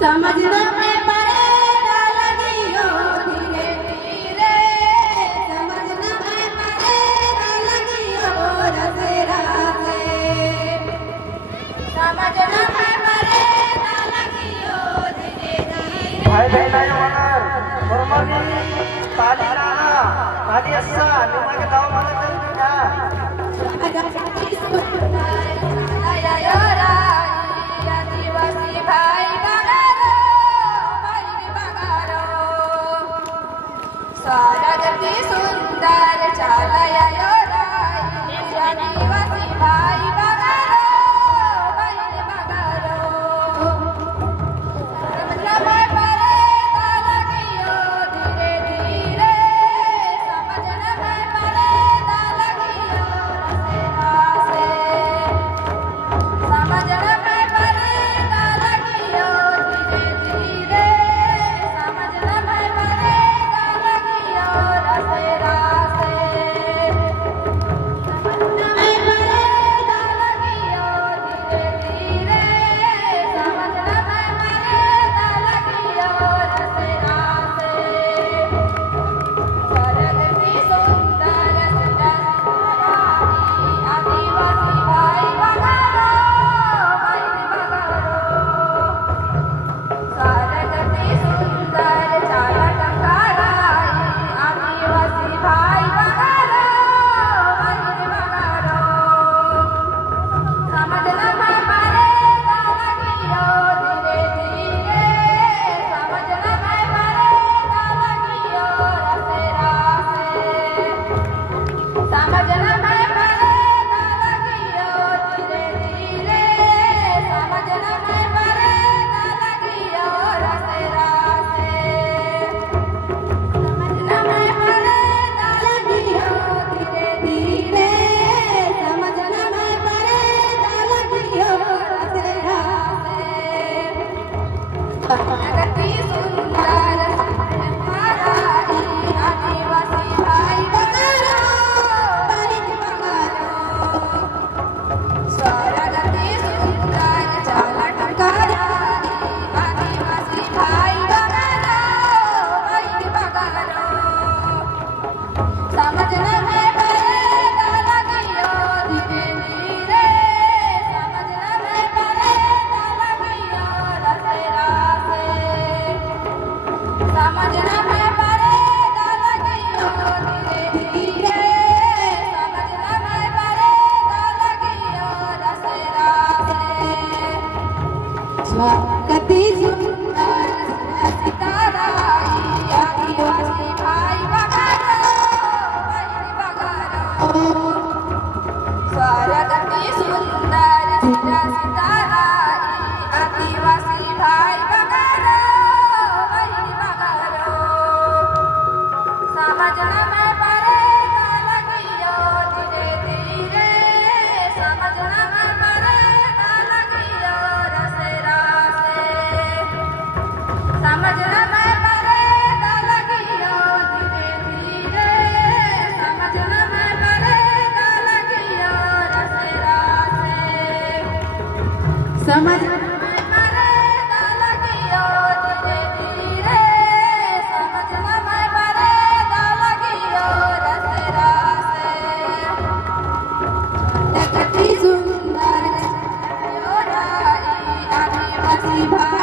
समझना मैं परेगा लगियो धीरे धीरे, समझना मैं परेगा लगियो रसे रासे, समझना मैं परेगा लगियो धीरे धीरे। भाई बहनाई होणार बरोबर ताली राहा ताली असा निमागे जाऊ मला स्वागती सुंदर चालया यो राई आदिवासी भाई बगारो भाई बगारो, समझना मैं परेगा लगियो धीरे धीरे, समझना मैं परेगा लगियो रसे रासे, समझना मैं परेगा लगियो धीरे धीरे, समझना मैं परेगा लगियो रसे रासे, समझना मैं परेगा लगियो धीरे धीरे, समझना मैं परेगा लगियो रसे रासे। स्वागती सुंदर आदिवासी भाई बगारो भाई बगारो, स्वागती सुंदर चाला टंकाराई आदिवासी भाई बगारो भाई बगारो, समझना मैं परेगा लगियो धीरे धीरे, समझना मैं परेगा लगियो रसे रासे, समझना मैं परेगा लगियो धीरे धीरे, समझना मैं परेगा लगियो रसे रासे, समझना मैं परेगा लगियो धीरे धीरे, समझना मैं परेगा लगियो रसे रासे। स्वागती सुंदर चालाई आदिवासी भाई बगारो भाई बगारो, स्वागती सुंदर चाला टंकाराई आदिवासी भाई बगारो भाई बगारो, समझना मैं परेगा लगियो धीरे धीरे, समझना मैं परेगा लगियो रसे रासे, समझना मैं परेगा लगियो धीरे धीरे, समझना मैं परेगा लगियो रसे रासे। स्वागती सुंदर सिताराई आदिवासी भाई बगारो भाई बगारो, स्वागती सुंदर सिताराई आदिवासी भाई बगारो भाई बगारो, समझना मैं परेगा लगियो धीरे धीरे, समझना मैं परेगा लगियो रसे रासे, समझना मैं परेगा लगियो धीरे धीरे, समझना मैं परेगा लगियो रसे रासे, समझना मैं परेगा लगियो धीरे धीरे, समझना मैं परेगा लगियो रसे रासे। स्वागती सुंदर यो राई आदिवासी भाई